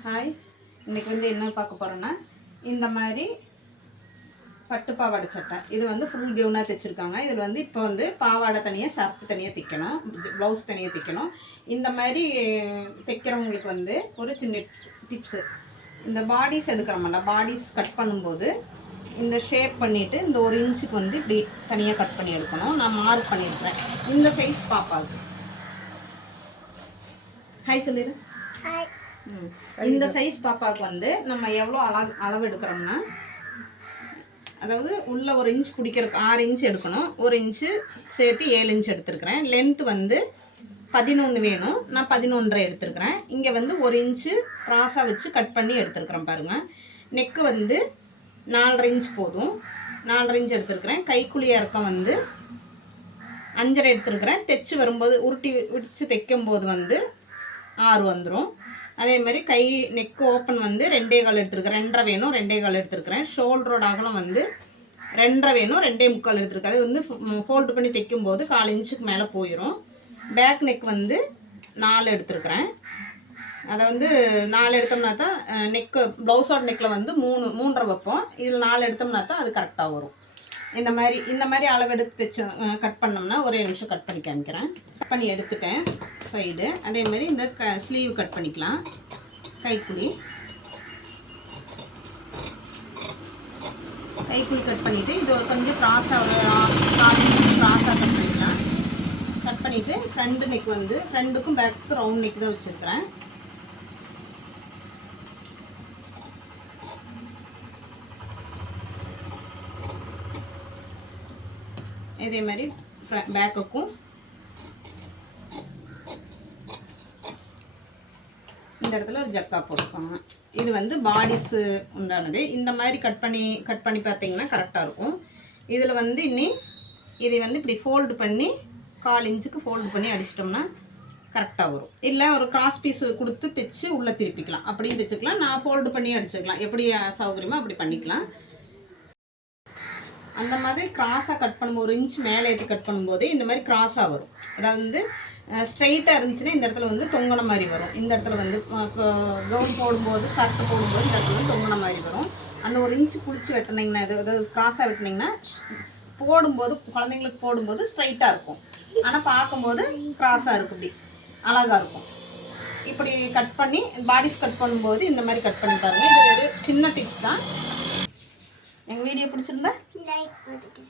Hi, இன்றைக்கி வந்து என்ன பார்க்க போகிறோன்னா, இந்த மாதிரி பட்டு பாவாடை சட்டை. இது வந்து ஃபுல் கவுனாக தைச்சிருக்காங்க. இதில் வந்து இப்போ வந்து பாவாடை தனியாக, ஷர்ட் தனியாக தைக்கணும், ப்ளவுஸ் தனியாக தைக்கணும். இந்த மாதிரி தைக்கிறவங்களுக்கு வந்து ஒரு சின்ன டிப்ஸு. இந்த பாடிஸ் எடுக்கிறோம்ல, பாடிஸ் கட் பண்ணும்போது இந்த ஷேப் பண்ணிவிட்டு இந்த 1 இன்ச்சுக்கு வந்து இப்படி தனியாக கட் பண்ணி எடுக்கணும். நான் மார்க் பண்ணியிருக்கிறேன். இந்த சைஸ் பாப்பாவுக்கு. ஹாய் சொல்லிடு. ஹாய். இந்த சைஸ் பாப்பாவுக்கு வந்து நம்ம எவ்வளோ அளவு எடுக்கிறோம்னா, அதாவது உள்ள 1 இன்ச் பிடிக்கிறதுக்கு 6 இன்ச் எடுக்கணும். 1 இன்ச்சு சேர்த்து 7 இன்ச் எடுத்துருக்கிறேன். லென்த்து வந்து 11 வேணும். நான் 11.5 எடுத்துருக்கிறேன். இங்கே வந்து 1 இன்ச்சு க்ராஸாக வச்சு கட் பண்ணி எடுத்துருக்கிறேன் பாருங்கள். நெக்கு வந்து 4.5 இன்ச் போதும். 4.5 இன்ச் எடுத்துருக்கிறேன். கைக்குழி இறக்கம் வந்து 5.5 எடுத்துருக்கிறேன். தைச்சி வரும்போது உருட்டி விடிச்சு தைக்கும்போது வந்து 6 வந்துடும். அதே மாதிரி கை நெக்கு ஓப்பன் வந்து 2.25 எடுத்துருக்கிறேன். 2.5 வேணும், 2.25 எடுத்துருக்கிறேன். ஷோல்டரோட அகலம் வந்து 2.5 வேணும், 2.25 எடுத்துருக்கேன். அது வந்து ஃபோல்டு பண்ணி தைக்கும்போது 4 இன்ச்சுக்கு மேலே போயிடும். பேக் நெக் வந்து 4 எடுத்துருக்கிறேன். அதை வந்து 4 எடுத்தோம்னா தான் நெக்கு, ப்ளவுஸோட நெக்கில் வந்து 3.5 வைப்போம். இதில் 4 எடுத்தோம்னா தான் அது கரெக்டாக வரும். இந்த மாதிரி அளவெடுத்து தைச்சு கட் பண்ணோம்னா, ஒரே நிமிஷம் கட் பண்ணி காமிக்கிறேன். கட் பண்ணி எடுத்துட்டேன் சைடு. அதே மாதிரி இந்த ஸ்லீவ் கட் பண்ணிக்கலாம். கைக்குழி கட் பண்ணிவிட்டு இது கொஞ்சம் க்ராஸாக, க்ராஸாக கட் பண்ணிக்கலாம். கட் பண்ணிவிட்டு ஃப்ரண்ட் நெக் வந்து ஃப்ரண்ட்டுக்கும் பேக்குக்கும் ரவுண்ட் நெக் தான் வச்சுருக்கிறேன். இதே மாதிரி பேக்குக்கும் இந்த இடத்துல ஒரு ஜக்கா போட்டுக்கோங்க. இது வந்து பாடிஸு உண்டானது. இந்த மாதிரி கட் பண்ணி பார்த்தீங்கன்னா கரெக்டாக இருக்கும். இதில் வந்து இதை வந்து இப்படி ஃபோல்டு பண்ணி 4 இன்ச்சுக்கு ஃபோல்டு பண்ணி அடிச்சிட்டோம்னா கரெக்டாக வரும். இல்லை ஒரு கிராஸ் பீஸு கொடுத்து தைச்சி உள்ளே திருப்பிக்கலாம், அப்படியும் தைச்சிக்கலாம். நான் ஃபோல்டு பண்ணி அடிச்சுக்கலாம். எப்படி சௌகரியமோ அப்படி பண்ணிக்கலாம். அந்த மாதிரி க்ராஸாக கட் பண்ணும்போது 1 இன்ச் மேலே ஏற்றி கட் பண்ணும்போது இந்த மாதிரி க்ராஸாக வரும். அதாவது வந்து ஸ்ட்ரெயிட்டாக இருந்துச்சுன்னா இந்த இடத்துல வந்து தொங்கின மாதிரி வரும். இந்த இடத்துல வந்து கவுன் போடும்போது, ஷர்ட்டு போடும்போது இந்த இடத்துல வந்து தொங்கின மாதிரி வரும். அந்த 1 இன்ச்சு பிடிச்சி வெட்டினீங்கன்னா, அதாவது க்ராஸாக வெட்டினீங்கன்னா போடும்போது, குழந்தைங்களுக்கு போடும்போது ஸ்ட்ரைட்டாக இருக்கும். ஆனால் பார்க்கும்போது க்ராஸாக இருக்கும். இப்படி அழகாக இருக்கும். இப்படி கட் பண்ணி பாடிஸ் கட் பண்ணும்போது இந்த மாதிரி கட் பண்ணி பாருங்கள். இது ஒரு சின்ன டிப்ஸ் தான். எங்கள் வீடியோ பிடிச்சிருந்தா லைக் பண்ணுங்க.